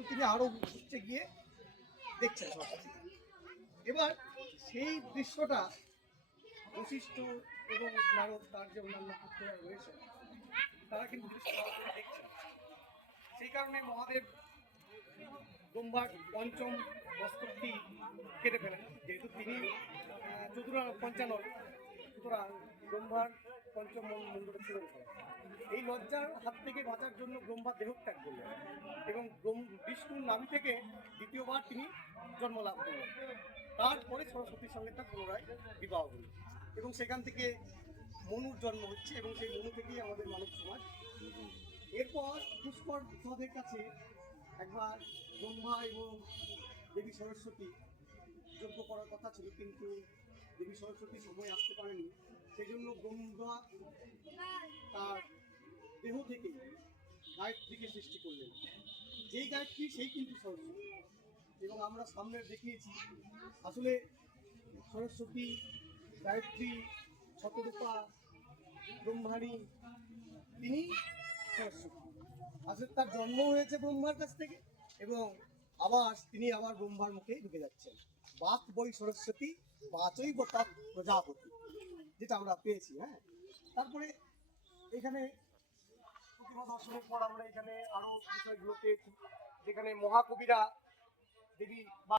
তখন তিনি আরো উচ্চে গিয়ে দেখছেন সরস্বতী। এবার সেই দৃশ্যটা বশিষ্ঠ এবং নারদ তার যে অন্যান্য পুত্ররা রয়েছে তারা কিন্তু দৃশ্যটা দেখছেন। সেই কারণে মহাদেব ব্রহ্মার পঞ্চম বস্ত্রটি কেটে ফেলেন, যেহেতু তিনি পঞ্চানন, সুতরাং ব্রহ্মার পঞ্চম মুন্ডটা ছিঁড়ে ফেলেন। এই লজ্জার হাত থেকে বাঁচার জন্য ব্রহ্মা দেহত্যাগ করলেন এবং বিষ্ণুর নাভি থেকে দ্বিতীয়বার তিনি জন্ম লাভ করলেন। তারপরে সরস্বতীর সঙ্গে তার পুনরায় বিবাহ হল এবং সেখান থেকে মনুর জন্ম হচ্ছে এবং সেই মনু থেকেই আমাদের মানব সমাজ। এরপর পুষ্কর হ্রদের কাছে একবার ব্রহ্মা এবং দেবী সরস্বতী যজ্ঞ করার কথা ছিল, কিন্তু দেবী সরস্বতী সময় আসতে পারেনি। সেই জন্য ব্রহ্মা তার দেহ থেকে গায়ত্রীকে সৃষ্টি করলেন। যেই গায়ত্রী সেই কিন্তু সরস্বতী, এবং আমরা সামনে দেখিয়েছি আসলে সরস্বতী, গায়ত্রী, শতরূপা, ব্রহ্মাণী, তিনি সরস্বতী। আসলে তার জন্ম হয়েছে ব্রহ্মার কাছ থেকে এবং তিনি আবার ব্রহ্মার মুখেই ঢুকে যাচ্ছেন। বাক বই সরস্বতী বাচই বতা প্রজাপতি, যেটা আমরা পেয়েছি। হ্যাঁ, তারপরে এখানে প্রতিমা দর্শনের পর আমরা এখানে আরো বিষয়গুলো পেয়েছি, যেখানে মহাকবিরা দেবী